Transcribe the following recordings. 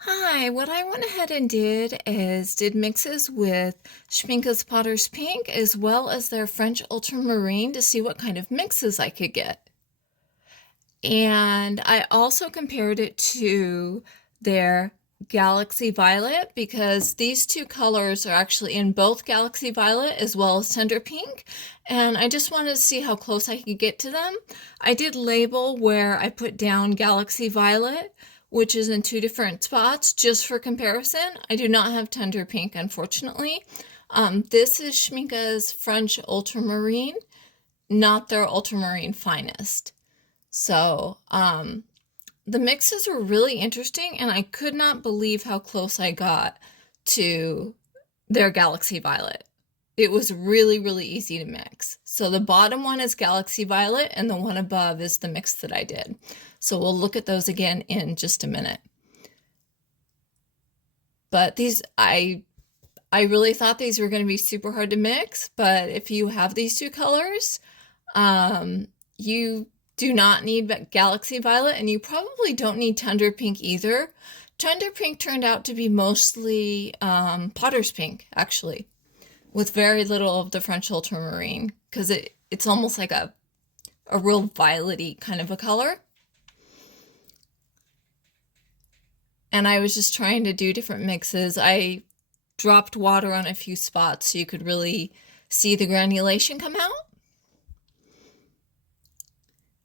Hi, what I went ahead and did mixes with Schmincke's Potter's Pink as well as their French Ultramarine to see what kind of mixes I could get. And I also compared it to their Galaxy Violet because these two colors are actually in both Galaxy Violet as well as Tundra Pink, and I just wanted to see how close I could get to them. I did label where I put down Galaxy Violet, which is in two different spots, just for comparison. I do not have Tundra Pink, unfortunately. This is Schmincke's French Ultramarine, not their Ultramarine Finest. So, the mixes were really interesting, and I could not believe how close I got to their Galaxy Violet. It was really, really easy to mix. So the bottom one is Galaxy Violet, and the one above is the mix that I did. So we'll look at those again in just a minute. But these, I really thought these were going to be super hard to mix, but if you have these two colors, you do not need Galaxy Violet, and you probably don't need Tundra Pink either. Tundra Pink turned out to be mostly Potter's Pink, actually, with very little of the French Ultramarine, because it's almost like a real violet-y kind of a color. And I was just trying to do different mixes. I dropped water on a few spots so you could really see the granulation come out.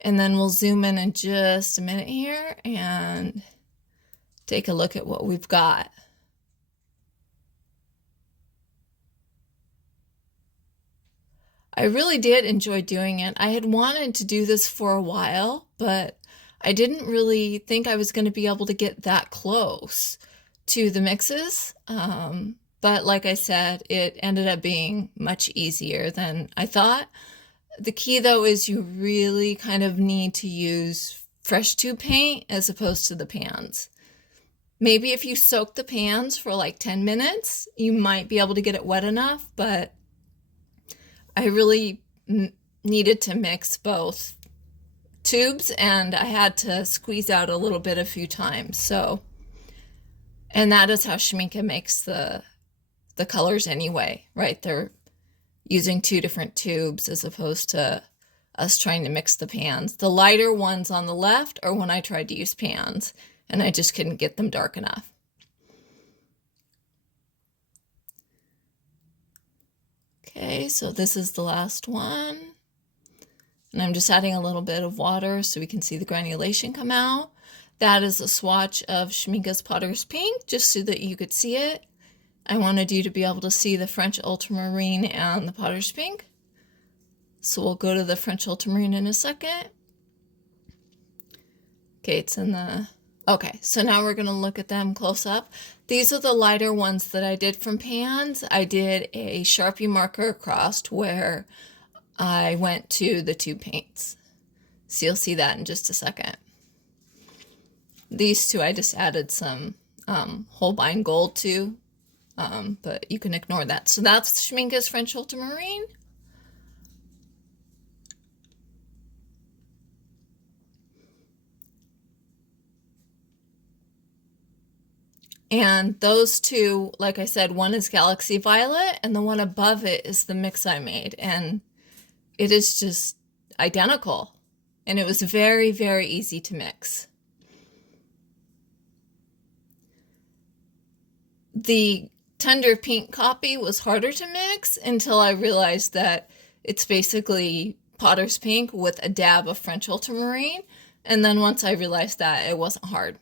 And then we'll zoom in just a minute here and take a look at what we've got. I really did enjoy doing it. I had wanted to do this for a while, but I didn't really think I was going to be able to get that close to the mixes. But like I said, it ended up being much easier than I thought. The key, though, is you really kind of need to use fresh tube paint as opposed to the pans. Maybe if you soak the pans for like 10 minutes, you might be able to get it wet enough, but I really needed to mix both tubes, and I had to squeeze out a little bit a few times. So, and that is how Schmincke makes the colors anyway, right? They're using two different tubes as opposed to us trying to mix the pans. The lighter ones on the left are when I tried to use pans, and I just couldn't get them dark enough. Okay, so this is the last one. And I'm just adding a little bit of water so we can see the granulation come out. That is a swatch of Schmincke's Potter's Pink, just so that you could see it. I wanted you to be able to see the French Ultramarine and the Potter's Pink. So we'll go to the French Ultramarine in a second. Okay, it's in the... Okay, so now we're going to look at them close up. These are the lighter ones that I did from pans. I did a Sharpie marker across where I went to the tube paints. So you'll see that in just a second. These two I just added some Holbein gold to, but you can ignore that. So that's Schmincke's French Ultramarine. And those two, like I said, one is Galaxy Violet, and the one above it is the mix I made. And it is just identical. And it was very, very easy to mix. The Tundra Pink copy was harder to mix until I realized that it's basically Potter's Pink with a dab of French Ultramarine. And then once I realized that, it wasn't hard.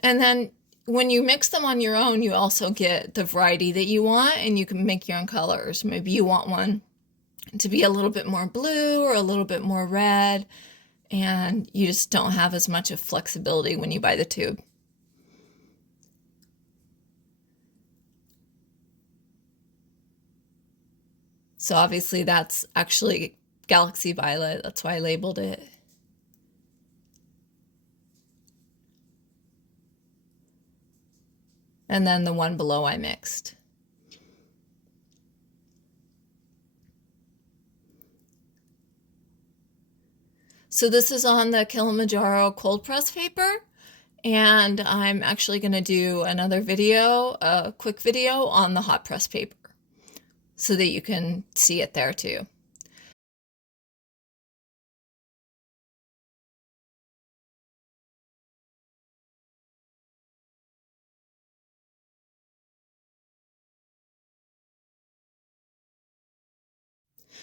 And then when you mix them on your own, you also get the variety that you want, and you can make your own colors. Maybe you want one to be a little bit more blue or a little bit more red, and you just don't have as much of flexibility when you buy the tube. So obviously that's actually Galaxy Violet. That's why I labeled it. And then the one below I mixed. So this is on the Kilimanjaro cold press paper, and I'm actually going to do another video, a quick video on the hot press paper, so that you can see it there too.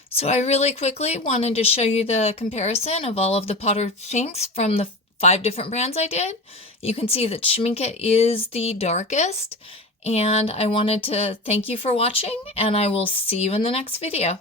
So I really quickly wanted to show you the comparison of all of the powder pinks from the 5 different brands I did. You can see that Schmincke is the darkest, and I wanted to thank you for watching, and I will see you in the next video.